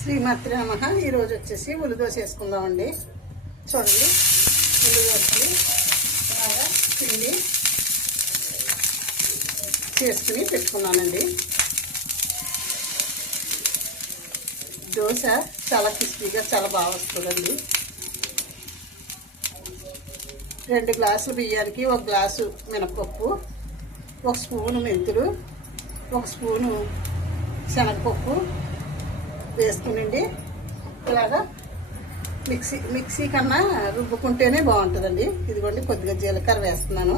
శ్రీమాత్రి నమః. ఈరోజు వచ్చేసి ఉల్లి దోశ వేసుకుందామండి. చూడండి, ఉల్లి దోశని బాగా పిండి చేసుకుని పెట్టుకున్నానండి. దోశ చాలా క్రిస్పీగా చాలా బాగా వస్తుందండి. 2 గ్లాసులు బియ్యానికి 1 గ్లాసు మినపప్పు, 1 స్పూను మెంతులు, 1 స్పూను శనగపప్పు వేసుకునండి. ఇలాగా మిక్సీ కన్నా రుబ్బుకుంటేనే బాగుంటుందండి. ఇదిగోండి, కొద్దిగా జీలకర్ర వేస్తున్నాను,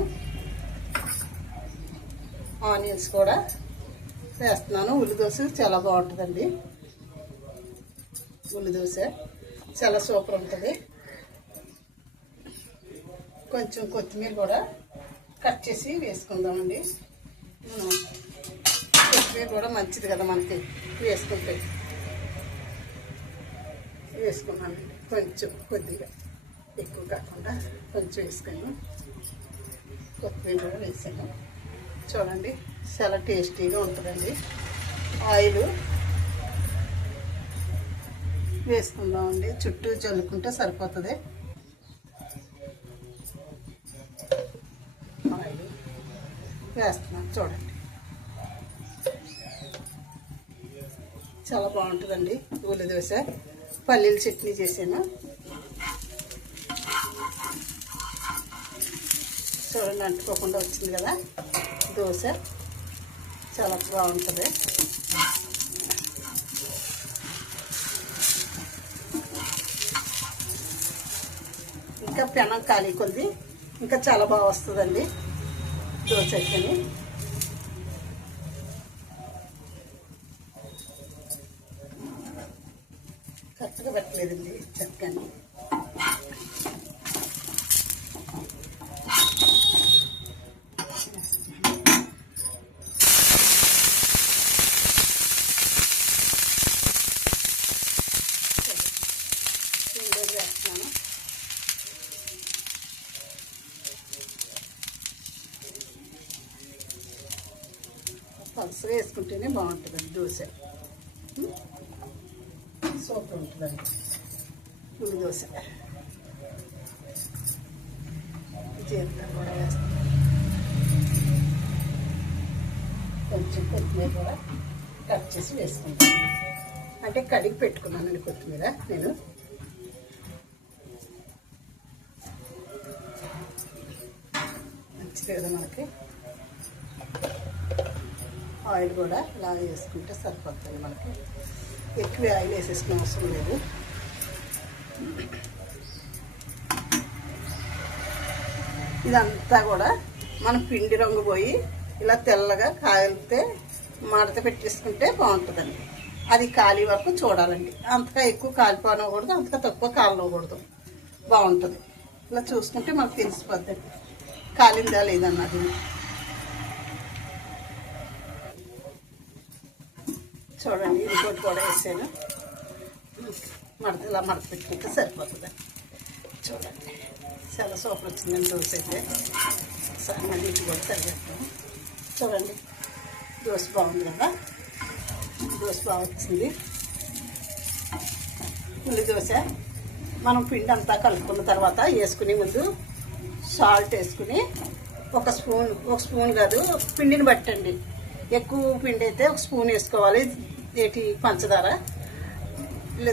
ఆనియన్స్ కూడా వేస్తున్నాను. ఉల్లి దోశ చాలా బాగుంటుందండి. ఉల్లి దోశ చాలా సూపర్ ఉంటుంది. కొంచెం కొత్తిమీర కూడా కట్ చేసి వేసుకుందామండి. కొత్తిమీర కూడా మంచిది కదా మనకి, వేసుకుంటే వేసుకున్నానండి. కొంచెం కొద్దిగా ఎక్కువ కాకుండా కొంచెం వేసుకుని కొత్తిమీర కూడా వేసాను. చూడండి, చాలా టేస్టీగా ఉంటుందండి. ఆయిల్ వేసుకుందామండి. చుట్టూ చల్లుకుంటే సరిపోతుంది. ఆయిల్ వేస్తున్నాను. చూడండి, చాలా బాగుంటుందండి ఉల్లి దోశ. పల్లీల చట్నీ చేసాను. చూడండి, అంటుకోకుండా వచ్చింది కదా దోశ, చాలా బాగుంటుంది. ఇంకా పెనం ఖాళీ కొద్ది ఇంకా చాలా బాగా వస్తుందండి దోశ అయితేనే. కరెక్ట్గా పెట్టలేదండి చక్కని. వేస్తున్నాను. పలుసగా వేసుకుంటేనే బాగుంటుందండి దోశ, సూపర్ ఉంటుందండి ఉల్లి దోశ. జీలకర్ర కూడా వేస్తాను, కొంచెం కొత్తిమీర కూడా కట్ చేసి వేసుకుంటాను. అంటే కడిగి పెట్టుకున్నానండి కొత్తిమీర నేను. మంచిది కదా మనకి. ఆయిల్ కూడా ఇలా వేసుకుంటే సరిపోతుంది మనకి. ఎక్కువ ఆయిల్ వేసేసుకునే అవసరం లేదు. ఇదంతా కూడా మన పిండి రంగు పోయి ఇలా తెల్లగా కాలితే మడత పెట్టేసుకుంటే బాగుంటుందండి. అది కాలి వరకు చూడాలండి. అంతగా ఎక్కువ కాలిపోనకూడదు, అంతగా తక్కువ కాలనకూడదు. బాగుంటుంది. ఇలా చూసుకుంటే మనకు తెలిసిపోద్ది కాలిందా లేదన్నది. చూడండి, ఇంకోటి కూడా వేసాను. ఇలా మడత పెట్టుకుంటే సరిపోతుంది. చూడండి, చాలా సూపర్ వచ్చిందండి దోశ అయితే. సరే, మళ్ళీ ఇటు కూడా సరిపెడతాము. చూడండి, దోశ బాగుంది కదా, దోశ బాగా వచ్చింది. ఉల్లి దోశ మనం పిండి అంతా కలుపుకున్న తర్వాత వేసుకునే ముందు సాల్ట్ వేసుకుని ఒక స్పూన్ కాదు, పిండిని బట్టండి. ఎక్కువ పిండి అయితే 1 స్పూన్ వేసుకోవాలి, పంచదార.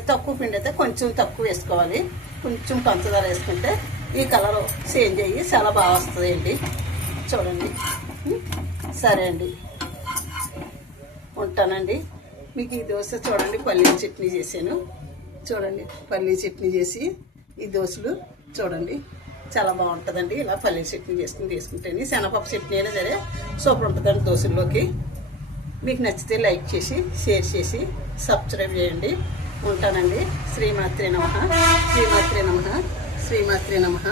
తక్కువ పిండి అయితే కొంచెం తక్కువ వేసుకోవాలి. కొంచెం పంచదార వేసుకుంటే ఈ కలర్ చేంజ్ అయ్యి చాలా బాగా వస్తుంది అండి. చూడండి, సరే అండి, ఉంటానండి. మీకు ఈ దోశ చూడండి, పల్లీ చట్నీ చేశాను. చూడండి, పల్లీ చట్నీ చేసి ఈ దోశలు చూడండి చాలా బాగుంటుందండి. ఇలా పల్లీ చట్నీ చేసుకుని తీసుకుంటేనే, శనగపప్పు చట్నీ అయినా సరే సూపర్ ఉంటుందండి దోశల్లోకి. మీకు నచ్చితే లైక్ చేసి, షేర్ చేసి, సబ్స్క్రైబ్ చేయండి. ఉంటానండి. శ్రీమాత్రే నమః, శ్రీమాత్రే నమః, శ్రీమాత్రే నమః.